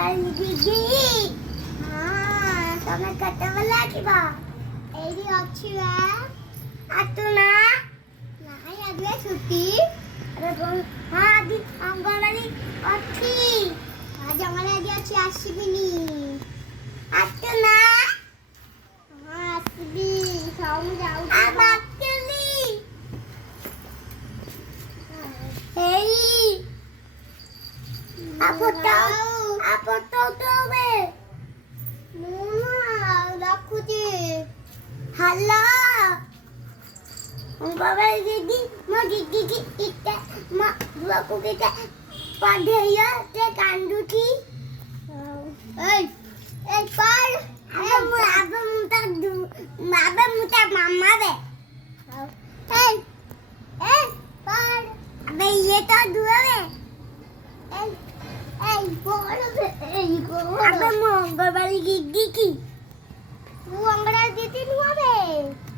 ଦିଦି ତମେ କେତେବେଳେ ଆସିବ? ଏଇଠି ଅଛି ବା। ଆସୁନା। ନାଇଁ ଆଜି ଛୁଟି। ହଁ ଆଜି ଅଙ୍ଗନବାଡ଼ି ଅଛି। ଆଜି ଅଙ୍ଗନବାଡ଼ି ଅଛି ଆସିବିନି। ଆସୁନା। ହଁ ଆସିବି। ମୁଁ ଯାଉଛି। ଫଟୋ ଉଠେଇବେ। ମୁଁ ରଖୁଛି। ହ୍ୟାଲୋ ଅଙ୍ଗନବାଡ଼ି ଦିଦି ମୋ ଦିଦି କି ଟିକେ ମୋ ପୁଅକୁ ଟିକେ ପଢ଼େଇବ ସେ କାନ୍ଦୁଛି। ଏଇ ପଢ଼। ମୁଁ ତା ମାମା ବେ। ପଢ଼। अबे ये तो दुआ है। बोल अबे मैं अंगनवाड़ी दीदी की। तू अंगनवाड़ी दीदी नहीं है बे।